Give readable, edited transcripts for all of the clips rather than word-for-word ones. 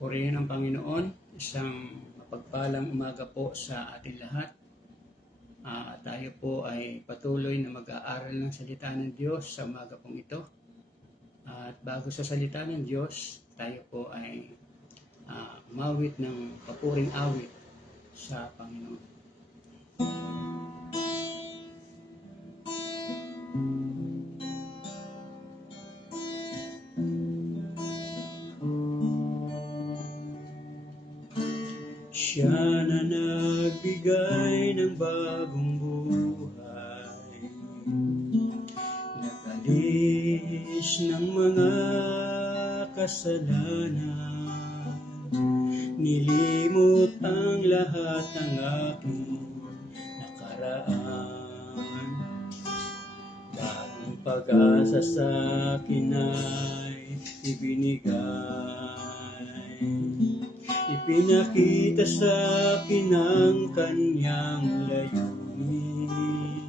Purihin ang Panginoon. Isang mapagpalang umaga po sa ating lahat. Tayo po ay patuloy na mag-aaral ng salita ng Diyos sa umaga pong ito. At bago sa salita ng Diyos, tayo po ay umawit ng papuring awit sa Panginoon. Siya na nagbigay ng bagong buhay, nag-alis ng mga kasalanan, nilimot ang lahat ng aking nakaraan. Bagong pag-asa sa akin ay ibinigay, ipinakita sa akin ang kanyang layunin,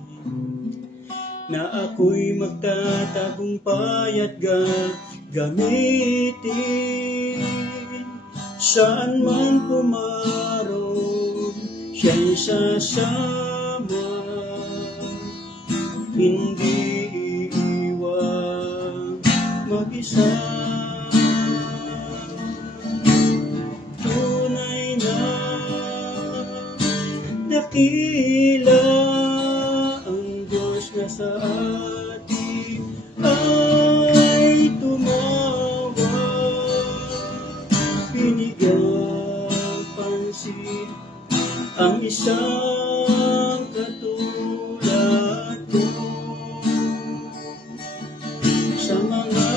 na ako'y magtatagumpay at gagamitin. Saan man pumaroon, siya'y sasama, hindi iiwan mag-isa. Dakila ang Diyos na sa atin ay tumawag, binigyan pansin ang isang katulad ko. Sa mga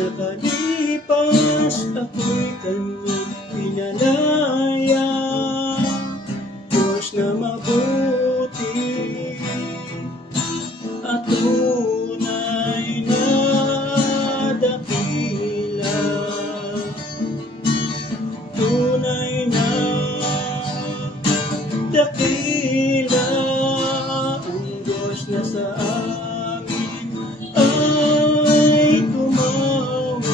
nakalipas ako'y kanyang pinalaya, Diyos na mabuti at tunay na dakila, tunay na dakila ang Diyos na sa amin ay tumawag,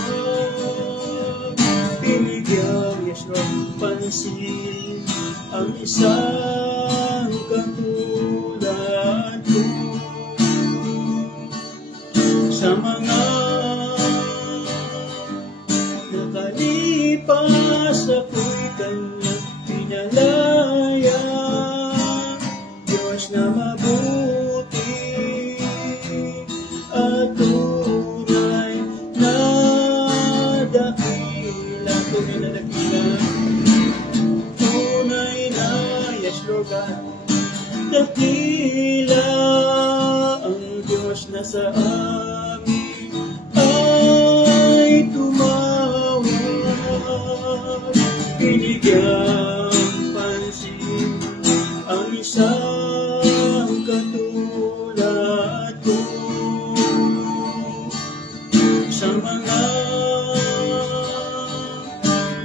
binigyan pansin ang isang katulad ko. Sa mga nakalipas ako'y kanyang pinalaya, Diyos na mabuti at tunay na dakila, tunay na dakila, tunay na, yes Lord God, dakila ang Diyos na sa amin ay tumawag, binigyan pansin ang isang katulad ko. Sa mga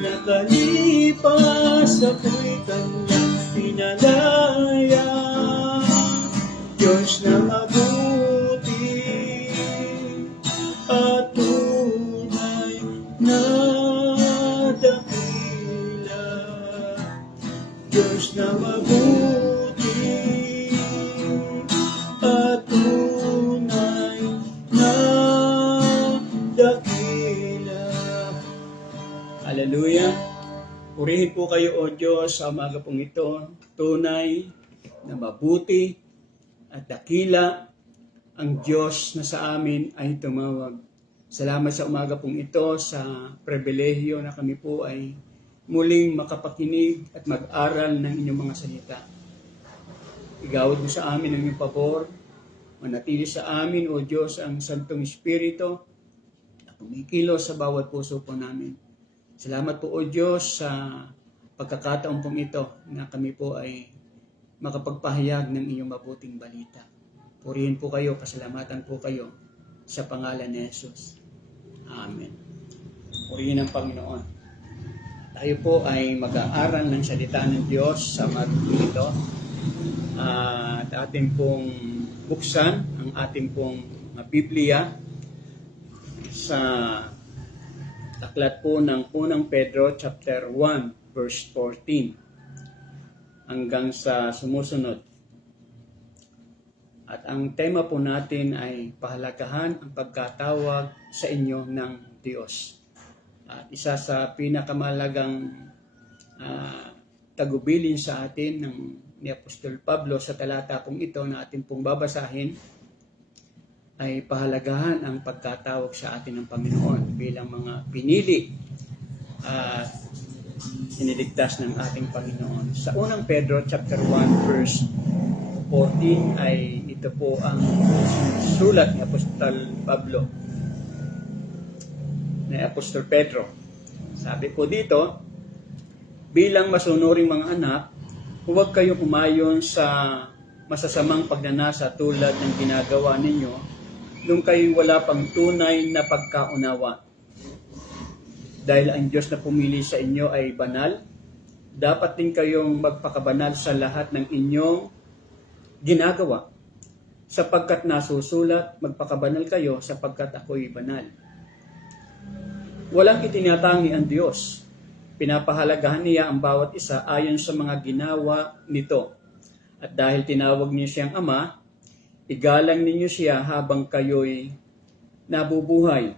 nakalipas ako'y kanyang pinalaya, Diyos na mabuti at tunay na dakila, Diyos na mabuti at tunay na dakila. Hallelujah! Purihin po kayo, O Diyos, sa umaga pong ito. Tunay na mabuti at dakila ang Diyos na sa amin ay tumawag. Salamat sa umaga pong ito sa pribilehyo na kami po ay muling makapakinig at mag-aral ng inyong mga salita. Igawad mo sa amin ang iyong pabor. Manatili sa amin, O Diyos, ang Santong Espiritu na kumikilos sa bawat puso po namin. Salamat po, O Diyos, sa pagkakataon pong ito na kami po ay makapagpahayag ng iyong mabuting balita. Purihin po kayo, pasalamatan po kayo sa pangalan ni Jesus. Amen. Purihin ang Panginoon. Tayo po ay mag-aaral ng salita ng Diyos sa mabuting ito. At ating pong buksan ang ating pong Biblia sa Aklat po ng unang Pedro chapter 1 verse 14 hanggang sa sumusunod. At ang tema po natin ay pahalagahan ang pagkatawag sa inyo ng Diyos. At isa sa pinakamahalagang tagubilin sa atin ni Apostol Pablo sa talata pong ito na atin pong babasahin ay pahalagahan ang pagkatawag sa atin ng Panginoon bilang mga pinili at iniligtas ng ating Panginoon. Sa unang Pedro chapter 1 verse 14 ay ito po ang sulat ni Apostol Pablo, ni Apostol Pedro. Sabi po dito, bilang masunuring mga anak, huwag kayong umayon sa masasamang pagnanasa tulad ng ginagawa ninyo nung kayo wala pang tunay na pagkaunawa. Dahil ang Diyos na pumili sa inyo ay banal, dapat din kayong magpakabanal sa lahat ng inyong ginagawa. Sapagkat nasusulat, magpakabanal kayo sapagkat ako'y banal. Walang itinatangi ang Diyos. Pinapahalagahan niya ang bawat isa ayon sa mga ginawa nito. At dahil tinawag niyo siyang Ama, igalang ninyo siya habang kayo'y nabubuhay.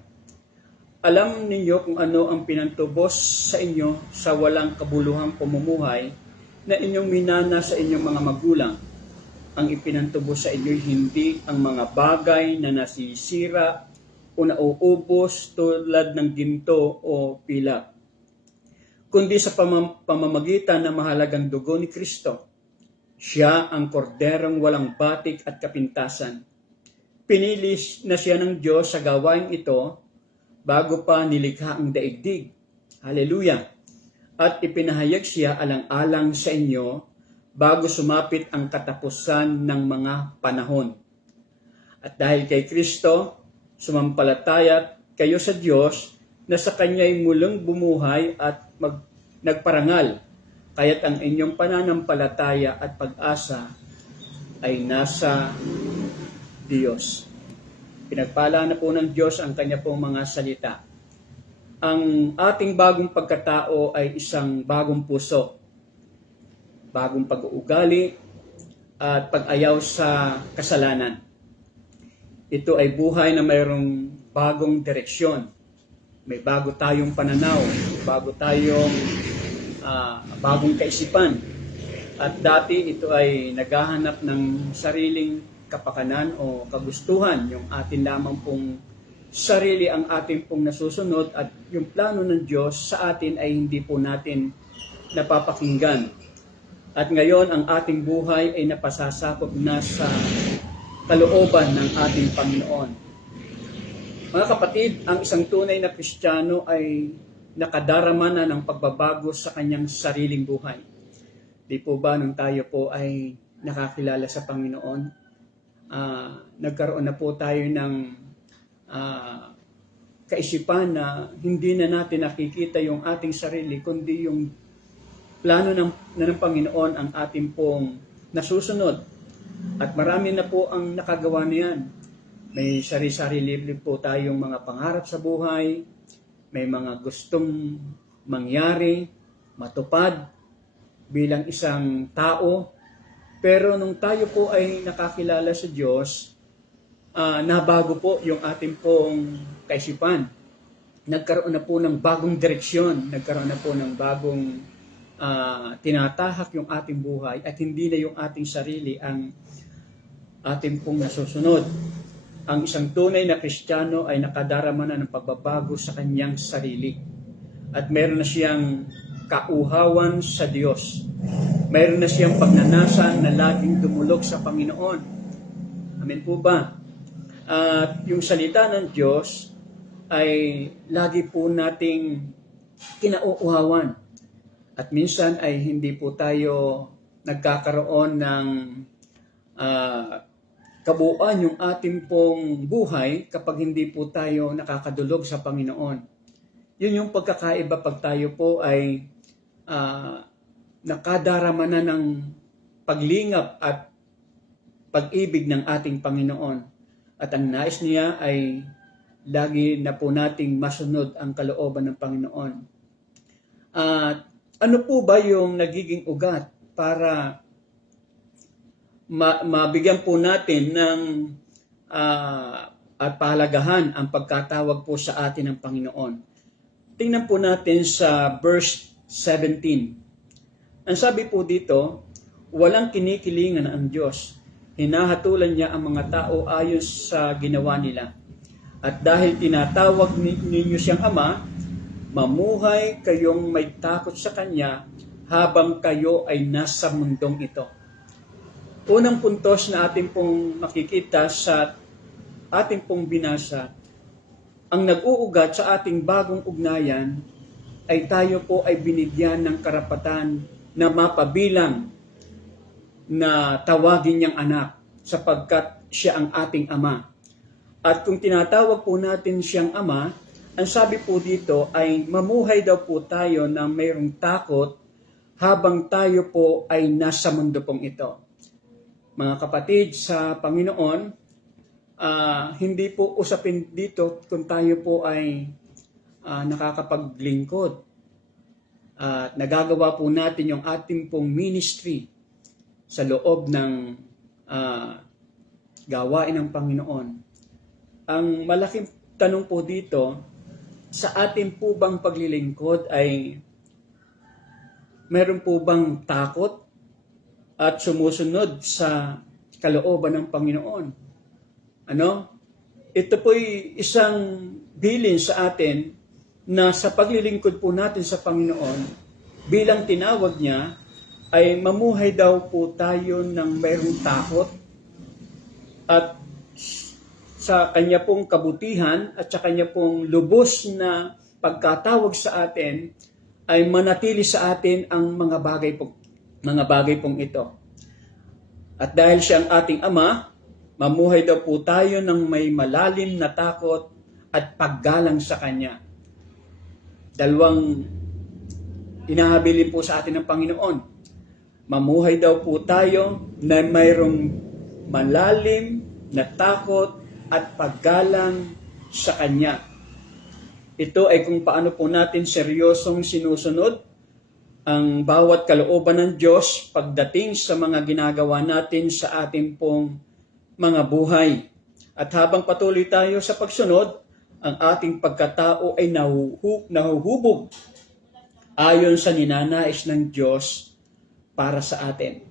Alam ninyo kung ano ang pinantubos sa inyo sa walang kabuluhang pamumuhay na inyong minana sa inyong mga magulang. Ang ipinantubos sa inyo hindi ang mga bagay na nasisira o nauubos tulad ng ginto o pilak, kundi sa pamamagitan ng mahalagang dugo ni Kristo. Siya ang korderong walang batik at kapintasan. Pinili na siya ng Diyos sa gawain ito bago pa nilikha ang daigdig. Hallelujah! At ipinahayag siya alang-alang sa inyo bago sumapit ang katapusan ng mga panahon. At dahil kay Kristo, sumampalataya kayo sa Diyos na sa Kanya'y muling bumuhay at nagparangal. Kaya't ang inyong pananampalataya at pag-asa ay nasa Diyos. Pinagpala na po ng Diyos ang Kanya pong mga salita. Ang ating bagong pagkatao ay isang bagong puso, bagong pag-uugali at pag-ayaw sa kasalanan. Ito ay buhay na mayroong bagong direksyon. May bago tayong pananaw, bagong kaisipan. At dati ito ay naghahanap ng sariling kapakanan o kagustuhan. Yung atin lamang pong sarili ang atin pong nasusunod at yung plano ng Diyos sa atin ay hindi po natin napapakinggan. At ngayon ang ating buhay ay napasasakop na sa kalooban ng ating Panginoon. Mga kapatid, ang isang tunay na Kristiyano ay nakadarama na ng pagbabago sa kanyang sariling buhay. Di po ba nung tayo po ay nakakilala sa Panginoon, nagkaroon na po tayo ng kaisipan na hindi na natin nakikita yung ating sarili, kundi yung plano ng Panginoon ang ating pong nasusunod. At marami na po ang nakagawa niyan. May sarili-sarili po tayong mga pangarap sa buhay, may mga gustong mangyari, matupad bilang isang tao. Pero nung tayo po ay nakakilala sa Diyos, nabago po yung ating pong kaisipan. Nagkaroon na po ng bagong direksyon, nagkaroon na po ng bagong tinatahak yung ating buhay at hindi na yung ating sarili ang ating pong nasusunod. Ang isang tunay na Kristiyano ay nakadarama na ng pagbabago sa kanyang sarili. At meron na siyang kauhawan sa Diyos. Meron na siyang pagnanasa na laging dumulog sa Panginoon. Amen po ba? At yung salita ng Diyos ay lagi po nating kinauuhawan. At minsan ay hindi po tayo nagkakaroon ng kabuuan yung ating pong buhay kapag hindi po tayo nakakadulog sa Panginoon. Yun yung pagkakaiba pag tayo po ay nakadarama na ng paglingap at pag-ibig ng ating Panginoon. At ang nais niya ay lagi na po nating masunod ang kalooban ng Panginoon. At ano po ba yung nagiging ugat para mabigyan po natin ng at pahalagahan ang pagkatawag po sa atin ng Panginoon? Tingnan po natin sa verse 17. Ang sabi po dito, walang kinikilingan ang Diyos. Hinahatulan niya ang mga tao ayon sa ginawa nila. At dahil tinatawag ninyo siyang Ama, mamuhay kayong may takot sa Kanya habang kayo ay nasa mundong ito. Unang puntos na ating pong makikita sa ating pong binasa, ang nag-uugat sa ating bagong ugnayan ay tayo po ay binigyan ng karapatan na mapabilang na tawagin niyang anak sapagkat siya ang ating Ama. At kung tinatawag po natin siyang Ama, ang sabi po dito ay mamuhay daw po tayo na mayroong takot habang tayo po ay nasa mundo pong ito. Mga kapatid sa Panginoon, hindi po usapin dito kung tayo po ay nakakapaglingkod at nagagawa po natin yung ating pong ministry sa loob ng gawain ng Panginoon. Ang malaking tanong po dito, sa ating po bang paglilingkod ay meron po bang takot at sumusunod sa kalooban ng Panginoon? Ito po'y isang bilin sa atin na sa paglilingkod po natin sa Panginoon, bilang tinawag niya, ay mamuhay daw po tayo ng mayroong takot at sa Kanya pong kabutihan at sa Kanya pong lubos na pagkatawag sa atin ay manatili sa atin ang mga bagay pong ito. At dahil siya ang ating Ama, mamuhay daw po tayo ng may malalim na takot at paggalang sa Kanya. Dalawang inahabilin po sa atin ng Panginoon. Mamuhay daw po tayo na mayroong malalim na takot at paggalang sa Kanya. Ito ay kung paano po natin seryosong sinusunod ang bawat kalooban ng Diyos pagdating sa mga ginagawa natin sa ating pong mga buhay. At habang patuloy tayo sa pagsunod, ang ating pagkatao ay nahuhubog ayon sa ninanais ng Diyos para sa atin.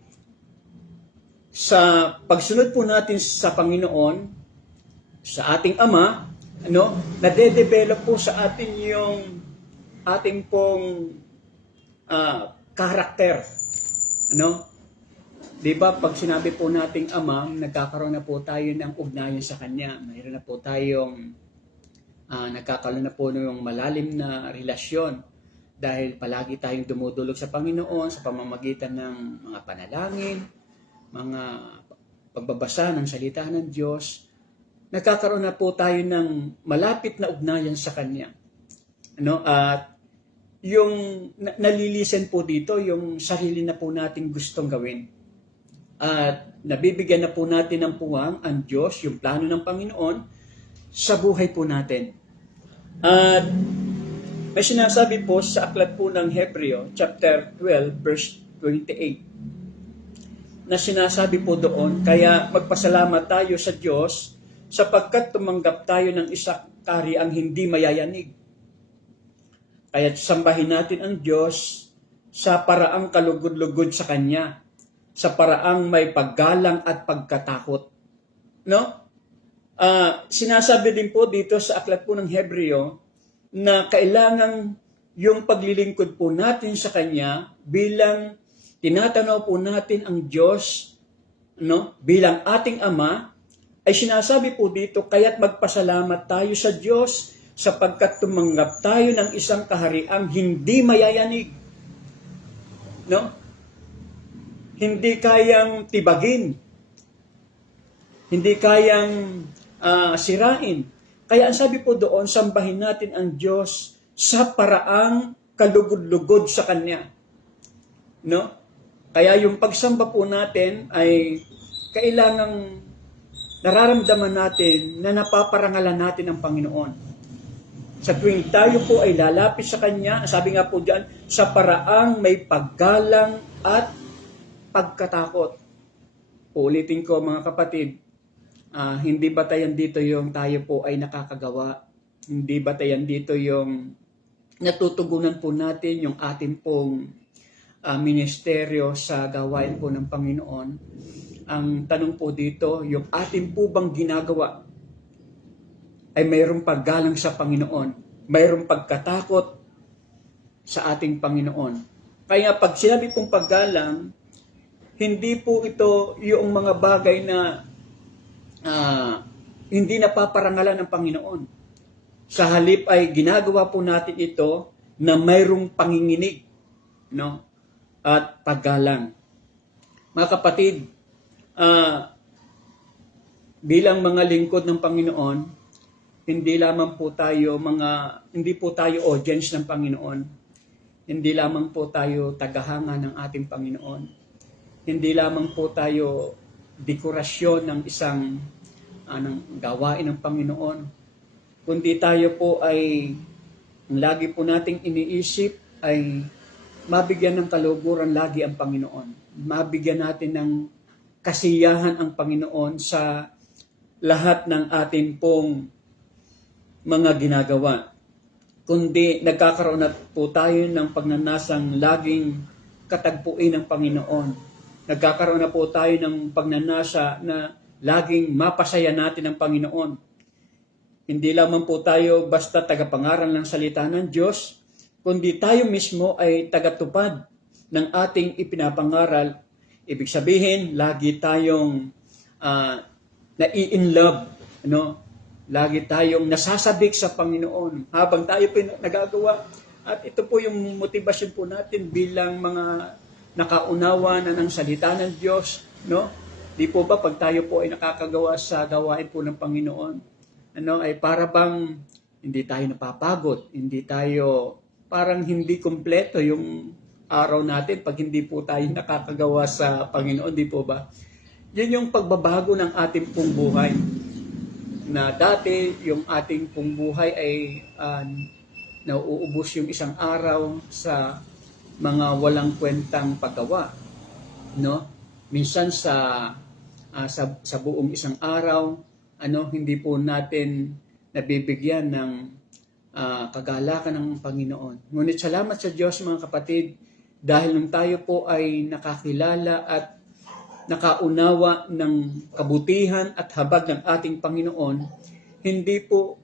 Sa pagsunod po natin sa Panginoon, sa ating Ama, nade-develop po sa atin yung ating pong karakter. Diba, pag sinabi po nating Ama, nagkakaroon na po tayo ng ugnayan sa Kanya. Mayroon na po tayong nagkakaroon na po ng malalim na relasyon dahil palagi tayong dumudulog sa Panginoon sa pamamagitan ng mga panalangin, mga pagbabasa ng salita ng Diyos. Nagkakaroon na po tayo ng malapit na ugnayan sa Kanya. At yung nalilisen po dito, yung sarili na po nating gustong gawin. At nabibigyan na po natin ng puwang ang Diyos, yung plano ng Panginoon, sa buhay po natin. At may sinasabi po sa aklat po ng Hebreo, chapter 12, verse 28, na sinasabi po doon, kaya magpasalamat tayo sa Diyos sapagkat tumanggap tayo ng isang kahariang hindi mayayanig. Kaya sambahin natin ang Diyos sa paraang kalugod-lugod sa Kanya, sa paraang may paggalang at pagkatakot. Sinasabi din po dito sa aklat po ng Hebreo na kailangan yung paglilingkod po natin sa Kanya bilang tinatanaw po natin ang Diyos bilang ating Ama, ay sinasabi po dito, kaya't magpasalamat tayo sa Diyos sapagkat tumanggap tayo ng isang kahariang hindi mayayanig. Hindi kayang tibagin. Hindi kayang sirain. Kaya ang sabi po doon, sambahin natin ang Diyos sa paraang kalugod-lugod sa Kanya. Kaya yung pagsamba po natin ay kailangang nararamdaman natin na napaparangalan natin ang Panginoon. Sa tuwing tayo po ay lalapit sa Kanya, sabi nga po diyan, sa paraang may paggalang at pagkatakot. Uulitin ko mga kapatid, hindi batayan dito yung tayo po ay nakakagawa. Hindi batayan dito yung natutugunan po natin yung ating pong ministeryo sa gawain po ng Panginoon. Ang tanong po dito, yung ating po bang ginagawa ay mayroong paggalang sa Panginoon, mayroong pagkatakot sa ating Panginoon. Kaya pag sinabi pong paggalang, hindi po ito yung mga bagay na hindi napaparangalan ng Panginoon. Sa halip ay ginagawa po natin ito na mayroong panginginig, no? At paggalang. Mga kapatid, bilang mga lingkod ng Panginoon, hindi po tayo audience ng Panginoon. Hindi lamang po tayo tagahanga ng ating Panginoon. Hindi lamang po tayo dekorasyon ng isang ng gawain ng Panginoon. Kundi tayo po ay lagi po nating iniisip ay mabigyan ng kaluguran lagi ang Panginoon. Mabigyan natin ng kasiyahan ang Panginoon sa lahat ng ating pong mga ginagawa. Kundi nagkakaroon na po tayo ng pagnanasang laging katagpuin ng Panginoon. Nagkakaroon na po tayo ng pagnanasa na laging mapasaya natin ang Panginoon. Hindi lamang po tayo basta tagapangaral ng salita ng Diyos, kundi tayo mismo ay tagatupad ng ating ipinapangaral. Ibig sabihin, lagi tayong nai-inlove, no? Lagi tayong nasasabik sa Panginoon habang tayo nagagawa. At ito po yung motivasyon po natin bilang mga nakaunawa na ng salita ng Diyos, no? Di po ba pag tayo po ay nakakagawa sa gawain po ng Panginoon, ay para bang hindi tayo napapagod, hindi tayo, parang hindi kumpleto yung araw natin pag hindi po tayo nakakagawa sa Panginoon, di po ba? Yun yung pagbabago ng ating pong buhay. Na dati yung ating pong buhay ay nauubos yung isang araw sa mga walang kwentang paggawa, no? Minsan sa buong isang araw, hindi po natin nabibigyan ng kagalakan ng Panginoon. Ngunit salamat sa Diyos mga kapatid, dahil nung tayo po ay nakakilala at nakaunawa ng kabutihan at habag ng ating Panginoon, hindi po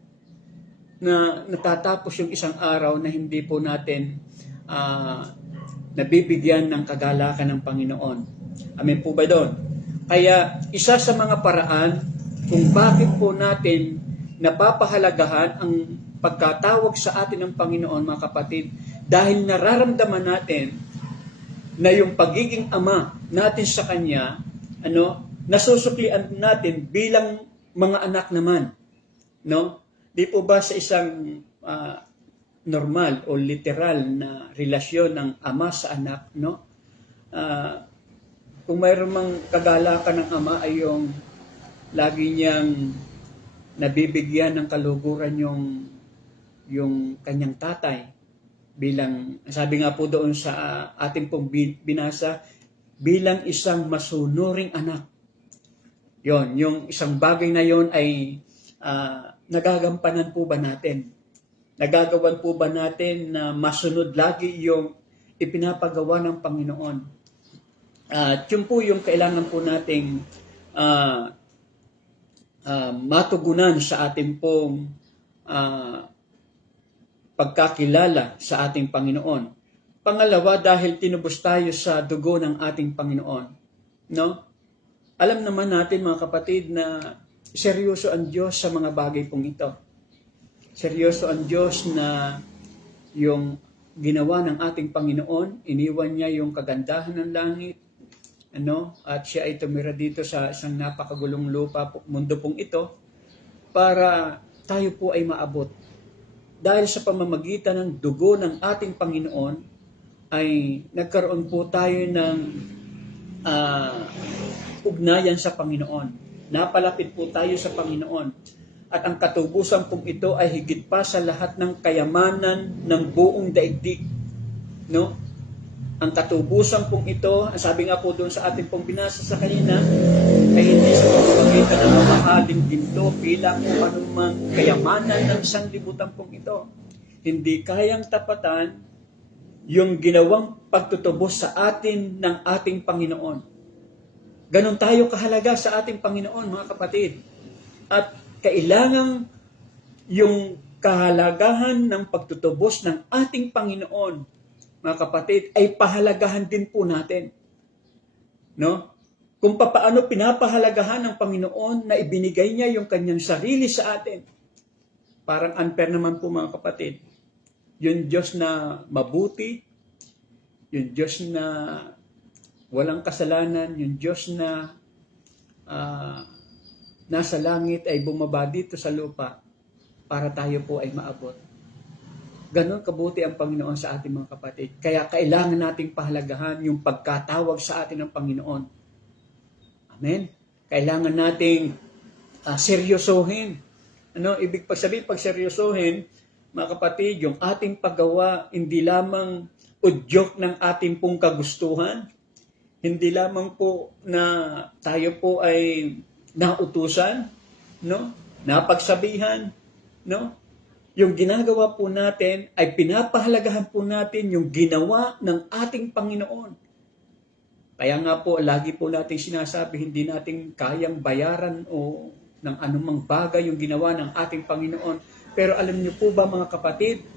na natatapos yung isang araw na hindi po natin nabibigyan ng kagalakan ng Panginoon. Amen po ba doon? Kaya isa sa mga paraan kung bakit po natin napapahalagahan ang pagkatawag sa atin ng Panginoon, mga kapatid, dahil nararamdaman natin na yung pagiging ama natin sa Kanya, nasusuklian natin bilang mga anak naman. No? Di po ba sa isang normal o literal na relasyon ng ama sa anak, no? Kung mayroon mang kagalakan ng ama ay yung lagi niyang nabibigyan ng kaluguran yung kanyang tatay. Bilang, sabi nga po doon sa ating pong binasa, bilang isang masunuring anak. Yon, yung isang bagay na yon ay nagagampanan po ba natin? Nagagawan po ba natin na masunod lagi yung ipinapagawa ng Panginoon? At yun po yung kailangan po nating matugunan sa ating pong pagkakilala sa ating Panginoon. Pangalawa, dahil tinubos tayo sa dugo ng ating Panginoon. No? Alam naman natin mga kapatid na seryoso ang Diyos sa mga bagay pong ito. Seryoso ang Diyos na yung ginawa ng ating Panginoon, iniwan niya yung kagandahan ng langit, at siya ay tumira dito sa isang napakagulong lupa, mundo pong ito, para tayo po ay maabot. Dahil sa pamamagitan ng dugo ng ating Panginoon, ay nagkaroon po tayo ng ugnayan sa Panginoon. napalapit po tayo sa Panginoon. At ang katubusan pong ito ay higit pa sa lahat ng kayamanan ng buong daigdig. No? Ang katubusan pong ito, sabi nga po doon sa ating pong binasa sa kanina, ay hindi sa pamamagitan ng mamahaling ginto, pila kung anumang kayamanan ng sanlibutan pong ito. Hindi kayang tapatan yung ginawang pagtutubos sa atin ng ating Panginoon. Ganon tayo kahalaga sa ating Panginoon, mga kapatid. At kailangan yung kahalagahan ng pagtutubos ng ating Panginoon, mga kapatid, ay pahalagahan din po natin. No? Kung paano pinapahalagahan ng Panginoon na ibinigay niya yung kanyang sarili sa atin. Parang unfair naman po, mga kapatid. Yung Diyos na mabuti, yung Diyos na walang kasalanan, yung Diyos na nasa langit ay bumaba dito sa lupa para tayo po ay maabot. Ganon kabuti ang Panginoon sa ating mga kapatid. Kaya kailangan nating pahalagahan yung pagkatawag sa atin ng Panginoon. Amen? Kailangan nating seryosohin. Ano? Ibig sabihin, pag seryosohin, mga kapatid, yung ating paggawa, hindi lamang udyok ng ating pong kagustuhan, hindi lamang po na tayo po ay nautusan, no? Napagsabihan, no? Yung ginagawa po natin ay pinapahalagahan po natin yung ginawa ng ating Panginoon. Kaya nga po, lagi po natin sinasabi, hindi natin kayang bayaran o ng anumang bagay yung ginawa ng ating Panginoon. Pero alam niyo po ba, mga kapatid,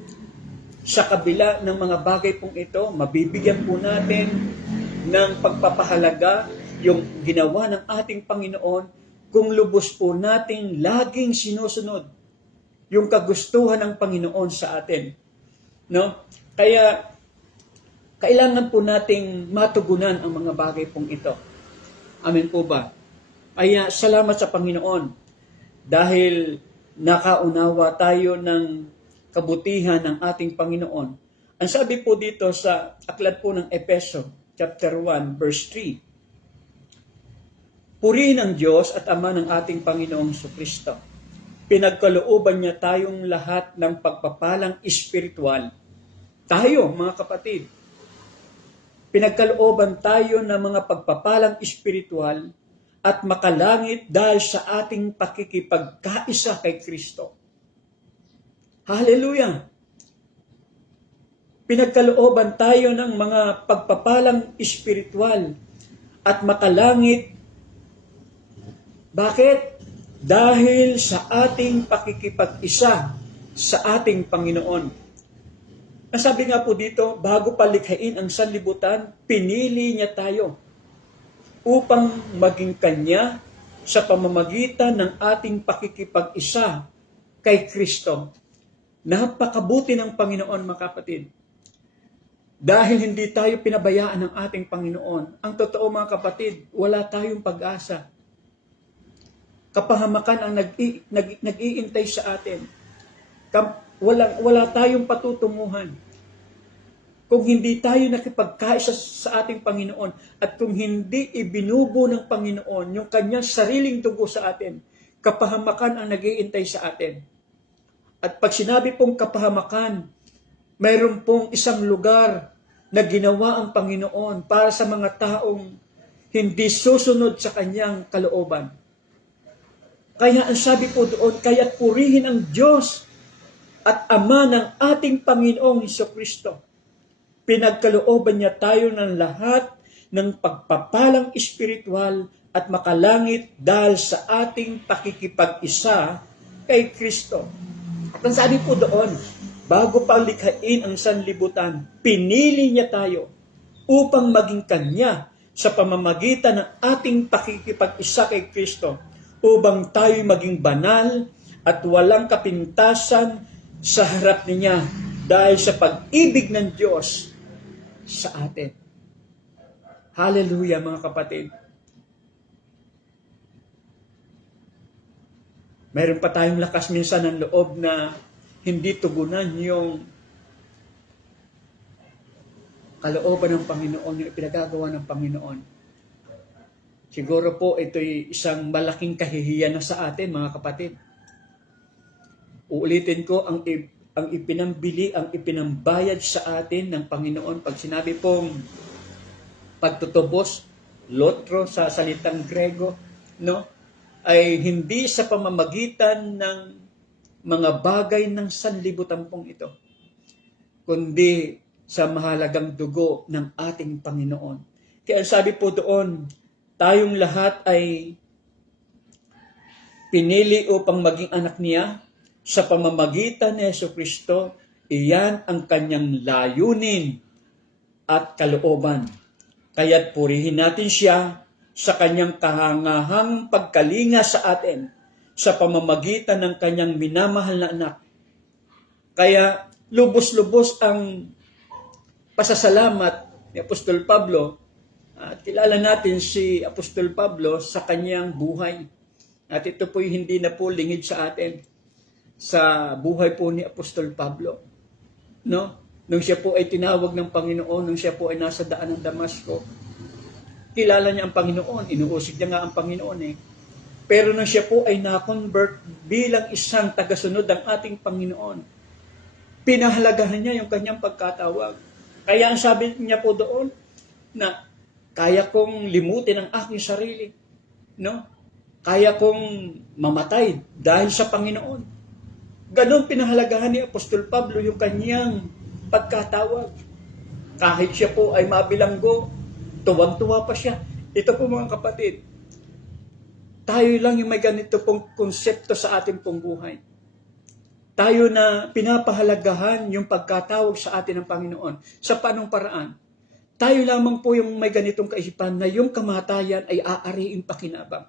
sa kabila ng mga bagay pong ito, mabibigyan po natin ng pagpapahalaga yung ginawa ng ating Panginoon kung lubos po nating laging sinusunod yung kagustuhan ng Panginoon sa atin. No? Kaya, kailangan po nating matugunan ang mga bagay pong ito. Amen po ba? Kaya, salamat sa Panginoon dahil nakaunawa tayo ng kabutihan ng ating Panginoon. Ang sabi po dito sa aklat po ng Efeso, chapter 1, verse 3, purihin ang Diyos at Ama ng ating Panginoong Jesucristo. Pinagkalooban niya tayong lahat ng pagpapalang espiritual. Tayo, mga kapatid, pinagkalooban tayo ng mga pagpapalang espiritual at makalangit dahil sa ating pakikipagkaisa kay Kristo. Hallelujah! Pinagkalooban tayo ng mga pagpapalang espiritual at makalangit. Bakit? Dahil sa ating pakikipag-isa sa ating Panginoon. Nasabi nga po dito, bago palikhain ang sanlibutan, pinili niya tayo upang maging Kanya sa pamamagitan ng ating pakikipag-isa kay Kristo. Napakabuti ng Panginoon, mga kapatid. Dahil hindi tayo pinabayaan ng ating Panginoon. Ang totoo, mga kapatid, wala tayong pag-asa. Kapahamakan ang nag-iintay sa atin. Wala tayong patutunguhan. Kung hindi tayo nakipagkaisa sa ating Panginoon at kung hindi ibinubo ng Panginoon yung kanyang sariling dugo sa atin, kapahamakan ang nag-iintay sa atin. At pag sinabi pong kapahamakan, mayroon pong isang lugar na ginawa ang Panginoon para sa mga taong hindi susunod sa kanyang kalooban. Kaya ang sabi po doon, kaya't purihin ang Diyos at Ama ng ating Panginoong Jesucristo. Pinagkalooban niya tayo ng lahat ng pagpapalang espiritual at makalangit dahil sa ating pakikipag-isa kay Kristo. At ang sabi po doon, bago pa likhain ang sanlibutan, pinili niya tayo upang maging Kanya sa pamamagitan ng ating pakikipag-isa kay Kristo, upang tayo maging banal at walang kapintasan sa harap niya dahil sa pag-ibig ng Diyos sa atin. Hallelujah, mga kapatid. Mayroon pa tayong lakas minsan ng loob na hindi tugunan yung kalooban ng Panginoon, yung ipinagagawa ng Panginoon. Siguro po ito'y isang malaking kahihiyan na sa atin, mga kapatid. Uulitin ko, ang ipinambili, ang ipinambayad sa atin ng Panginoon. Pag sinabi pong pagtutubos, lotro sa salitang Grego, no, ay hindi sa pamamagitan ng mga bagay ng sanlibutan pong ito, kundi sa mahalagang dugo ng ating Panginoon. Kaya sabi po doon, tayong lahat ay pinili upang maging anak niya sa pamamagitan ni Jesucristo. Iyan ang kanyang layunin at kalooban. Kaya't purihin natin siya sa kanyang kahangahang pagkalinga sa atin sa pamamagitan ng kanyang minamahal na anak. Kaya lubos-lubos ang pasasalamat ni Apostol Pablo. At kilala natin si Apostol Pablo sa kanyang buhay. At ito po'y hindi na po lingid sa atin sa buhay po ni Apostol Pablo. No? Nung siya po ay tinawag ng Panginoon, nung siya po ay nasa daan ng Damasco, kilala niya ang Panginoon, inuusig niya nga ang Panginoon eh. Pero nung siya po ay na-convert bilang isang tagasunod ng ating Panginoon, pinahalagahan niya yung kanyang pagkatawag. Kaya ang sabi niya po doon, na kaya kong limutin ang aking sarili. No? Kaya kong mamatay dahil sa Panginoon. Ganon pinahalagahan ni Apostol Pablo yung kanyang pagkatawag. Kahit siya po ay mabilanggo, tuwang-tuwa pa siya. Ito po mga kapatid, tayo lang yung may ganito pong konsepto sa ating pong buhay. Tayo na pinapahalagahan yung pagkatawag sa atin ng Panginoon. Sa panong paraan? Tayo lamang po yung may ganitong kaisipan na yung kamatayan ay aariing pakinabang.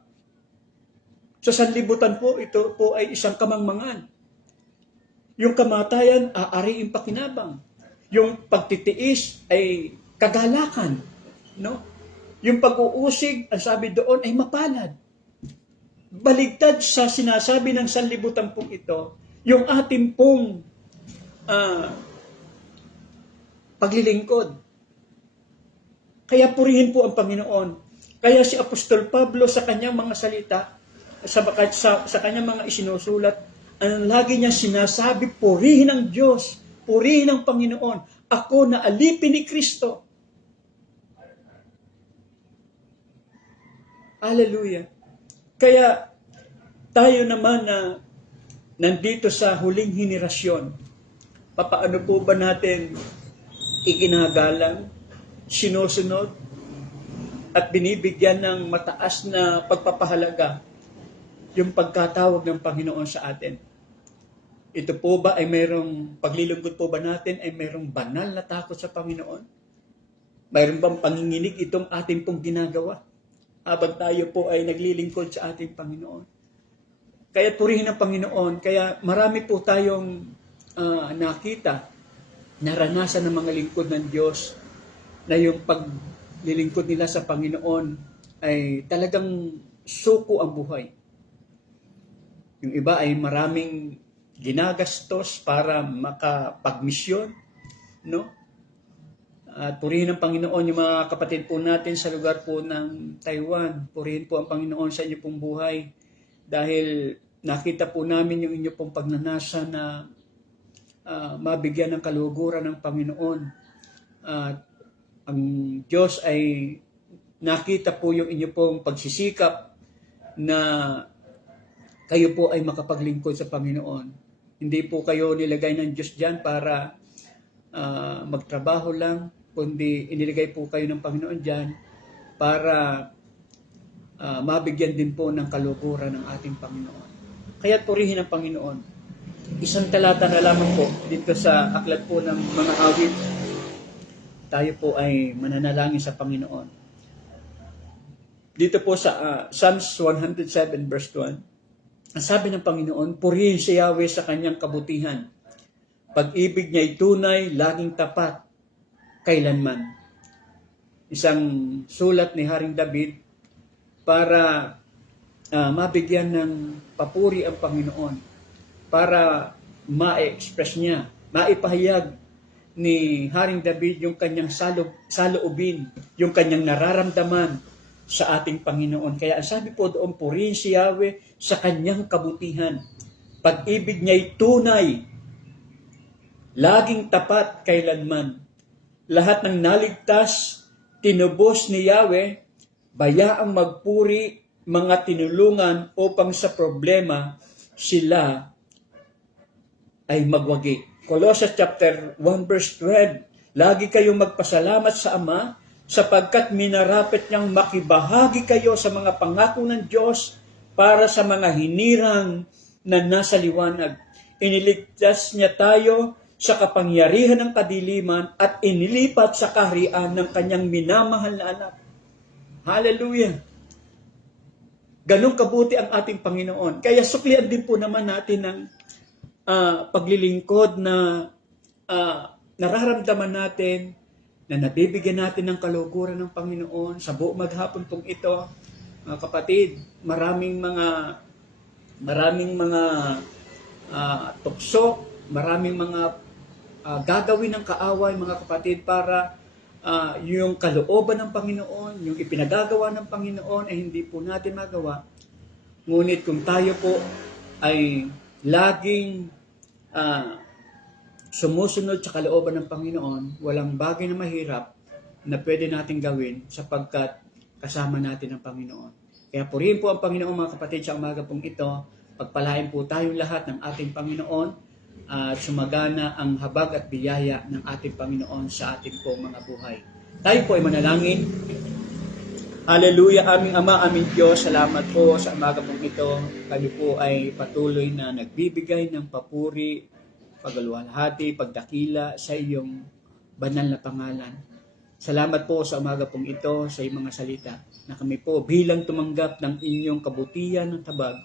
Sa sanlibutan po, ito po ay isang kamangmangan. Yung kamatayan, aariing pakinabang. Yung pagtitiis ay kagalakan. No? Yung pag-uusig, ang sabi doon ay mapalad. Baligtad sa sinasabi ng sanlibutan pong ito, yung ating pong paglilingkod. Kaya purihin po ang Panginoon. Kaya si Apostol Pablo sa kanyang mga salita, sa kanyang mga isinusulat, ang lagi niya sinasabi, purihin ang Diyos, purihin ang Panginoon. Ako na alipin ni Kristo. Hallelujah. Kaya tayo naman na nandito sa huling henerasyon, papaano po ba natin iginagalang, sinusunod, at binibigyan ng mataas na pagpapahalaga yung pagkatawag ng Panginoon sa atin? Ito po ba ay mayroong paglilingkod po ba natin ay mayroong banal na takot sa Panginoon? Mayroon bang panginginig itong ating pong ginagawa habang tayo po ay naglilingkod sa ating Panginoon? Kaya purihin ang Panginoon. Kaya marami po tayong nakita, naranasan ng mga lingkod ng Diyos na yung paglilingkod nila sa Panginoon ay talagang suko ang buhay. Yung iba ay maraming ginagastos para makapagmisyon, no? At purihin ang Panginoon yung mga kapatid po natin sa lugar po ng Taiwan. Purihin po ang Panginoon sa inyo pong buhay dahil nakita po namin yung inyo pong pagnanasa na mabigyan ng kaluguran ng Panginoon. At ang Diyos ay nakita po yung inyo pong pagsisikap na kayo po ay makapaglingkod sa Panginoon. Hindi po kayo nilagay ng Diyos dyan para magtrabaho lang, kundi inilagay po kayo ng Panginoon dyan para mabigyan din po ng kaluguran ng ating Panginoon. Kaya purihin ang Panginoon. Isang talata na lamang po dito sa aklat po ng mga awit. Tayo po ay mananalangin sa Panginoon. Dito po sa Psalms 107 verse 1, ang sabi ng Panginoon, purihin si Yahweh sa kanyang kabutihan. Pag-ibig niya'y tunay, laging tapat, kailanman. Isang sulat ni Haring David para mabigyan ng papuri ang Panginoon, para ma-express niya, maipahayag ni Haring David yung kanyang saloobin, yung kanyang nararamdaman sa ating Panginoon. Kaya ang sabi po doon, purihin si Yahweh sa kanyang kabutihan. Pag-ibig niya'y tunay, laging tapat kailanman. Lahat ng naligtas, tinubos ni Yahweh, bayaang magpuri, mga tinulungan upang sa problema sila ay magwagi. Colossians chapter 1 verse 12, lagi kayong magpasalamat sa Ama sapagkat minarapit niyang makibahagi kayo sa mga pangako ng Diyos para sa mga hinirang na nasa liwanag. Iniligtas niya tayo sa kapangyarihan ng kadiliman at inilipat sa kaharian ng kanyang minamahal na anak. Hallelujah! Ganun kabuti ang ating Panginoon. Kaya suklian din po naman natin ng paglilingkod na nararamdaman natin na nabibigyan natin ng kaluguran ng Panginoon sa buong maghapon pong ito. Mga kapatid, maraming mga tukso, maraming mga gagawin ng kaaway, mga kapatid, para yung kalooban ng Panginoon, yung ipinagagawa ng Panginoon ay hindi po natin magawa. Ngunit kung tayo po ay laging sumusunod sa kalooban ng Panginoon, walang bagay na mahirap na pwede natin gawin sapagkat kasama natin ang Panginoon. Kaya purihin po ang Panginoon, mga kapatid, sa umaga pong ito. Pagpalain po tayong lahat ng ating Panginoon at sumagana ang habag at biyaya ng ating Panginoon sa ating po mga buhay. Tayo po ay manalangin. Hallelujah, aming Ama, aming Diyos, salamat po sa umaga pong ito. Kami po ay patuloy na nagbibigay ng papuri, pagluwalhati, pagdakila sa iyong banal na pangalan. Salamat po sa umaga pong ito sa iyong mga salita na kami po bilang tumanggap ng inyong kabutihan ng tabag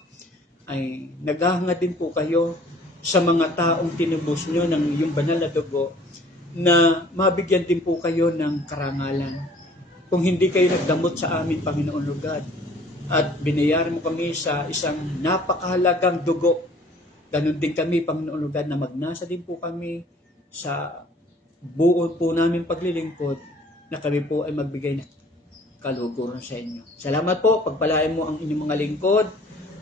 ay naghahangad din po kayo sa mga taong tinubos nyo ng iyong banal na dugo na mabigyan din po kayo ng karangalan. Kung hindi kayo nagdamot sa amin, Panginoon Lugad, at binayaran mo kami sa isang napakahalagang dugo, ganun din kami, Panginoon Lugad, na magnasa din po kami sa buo po namin paglilingkod na kami po ay magbigay ng kaluguran sa inyo. Salamat po, pagpalain mo ang inyong mga lingkod,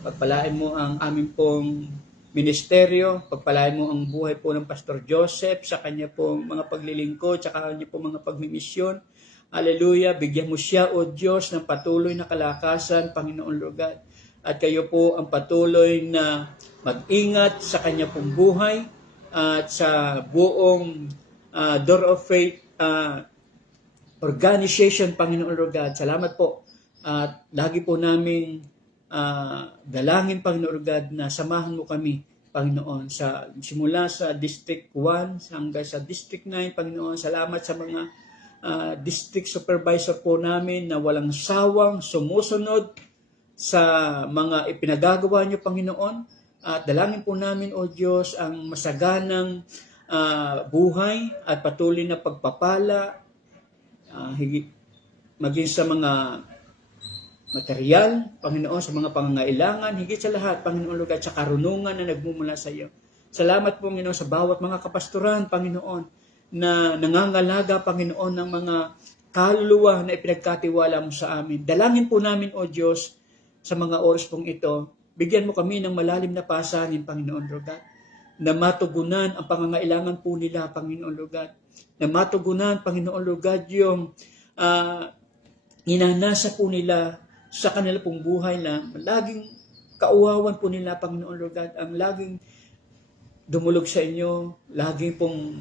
pagpalain mo ang aming pong ministeryo, pagpalain mo ang buhay po ng Pastor Joseph sa kanya pong mga paglilingkod, sa kanya pong mga pagmimisyon. Hallelujah, bigyan mo siya, O Diyos, ng patuloy na kalakasan, Panginoon Lugad. At kayo po ang patuloy na mag-ingat sa kanya pong buhay at sa buong Door of Faith organization, Panginoon Lugad. Salamat po. At lagi po namin dalangin, Panginoon God, na samahan mo kami, Panginoon, simula sa District 1 hanggang sa District 9, Panginoon. Salamat sa mga district supervisor po namin na walang sawang sumusunod sa mga ipinagagawa niyo, Panginoon. At dalangin po namin, O Diyos, ang masaganang buhay at patuloy na pagpapala, maging sa mga material, Panginoon, sa mga pangangailangan, higit sa lahat, Panginoon Lugad, sa karunungan na nagmumula sa iyo. Salamat po, Panginoon, sa bawat mga kapastoran, Panginoon, na nangangalaga, Panginoon, ng mga kaluluwa na ipinagkatiwala mo sa amin. Dalangin po namin, O Diyos, sa mga oras pong ito, bigyan mo kami ng malalim na pasanin, Panginoon Lugad, na matugunan ang pangangailangan po nila, Panginoon Lugad, na matugunan, Panginoon Lugad, yung inanasa po nila sa kanila pong buhay na laging kauwawan po nila, Panginoon Lugad, ang laging dumulog sa inyo, laging pong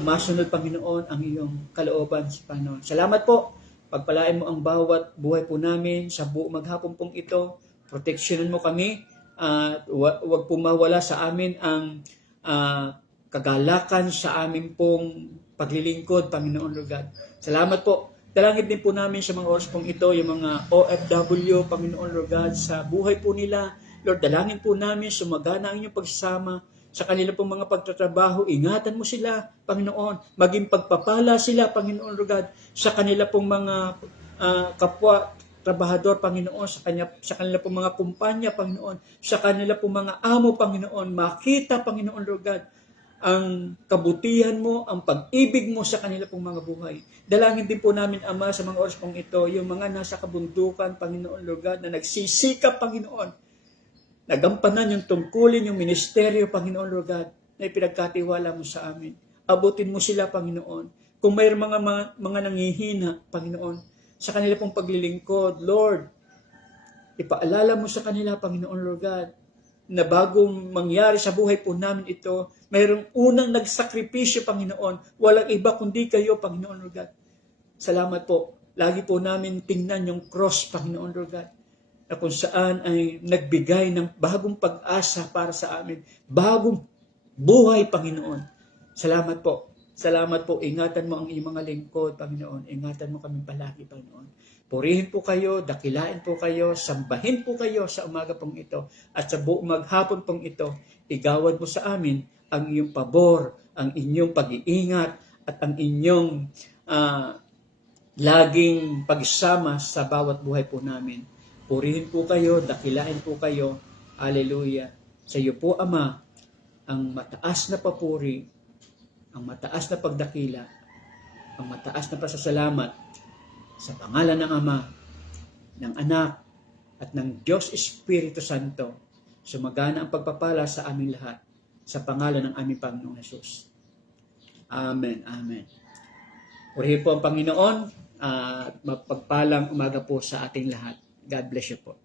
masunod, Panginoon, ang iyong kalooban sa Panginoon. Salamat po. Pagpalain mo ang bawat buhay po namin sa buong maghapon pong ito. Proteksyonan mo kami at huwag po mawala sa amin ang kagalakan sa amin pong paglilingkod, Panginoon Lugad. Salamat po. Dalangin din po namin sa mga oras pong ito, yung mga OFW, Panginoon Lugad, sa buhay po nila. Lord, dalangin po namin, sumagana ang inyong pagsasama sa kanila pong mga pagtatrabaho. Ingatan mo sila, Panginoon. Maging pagpapala sila, Panginoon Lugad, sa kanila pong mga kapwa trabahador, Panginoon, sa kanila pong mga kumpanya, Panginoon, sa kanila pong mga amo, Panginoon. Makita, Panginoon Lugad, ang kabutihan mo, ang pag-ibig mo sa kanila pong mga buhay. Dalangin din po namin, Ama, sa mga oras pong ito, yung mga nasa kabundukan, Panginoon Lord God, na nagsisikap, Panginoon, nagampanan yung tungkulin, yung ministeryo, Panginoon Lord God, na ipinagkatiwala mo sa amin. Abutin mo sila, Panginoon. Kung mayroong mga nangihina, Panginoon, sa kanila pong paglilingkod, Lord, ipaalala mo sa kanila, Panginoon Lord God, na bagong mangyari sa buhay po namin ito, mayroong unang nagsakripisyo, Panginoon. Walang iba kundi kayo, Panginoon Lord God. Salamat po. Lagi po namin tingnan yung cross, Panginoon Lord God, na kung saan ay nagbigay ng bagong pag-asa para sa amin. Bagong buhay, Panginoon. Salamat po. Salamat po. Ingatan mo ang iyong mga lingkod, Panginoon. Ingatan mo kami palagi, Panginoon. Purihin po kayo, dakilain po kayo, sambahin po kayo sa umaga pong ito. At sa buong maghapon pong ito, igawad mo sa amin ang iyong pabor, ang inyong pag-iingat, at ang inyong laging pagsama sa bawat buhay po namin. Purihin po kayo, dakilain po kayo. Hallelujah. Sa iyo po, Ama, ang mataas na papuri, ang mataas na pagdakila, ang mataas na pasasalamat sa pangalan ng Ama, ng Anak, at ng Diyos Espiritu Santo. Sumagana ang pagpapala sa aming lahat sa pangalan ng aming Panginoong Hesus. Amen. Amen. Purihin po ang Panginoon at mapagpalang umaga po sa ating lahat. God bless you po.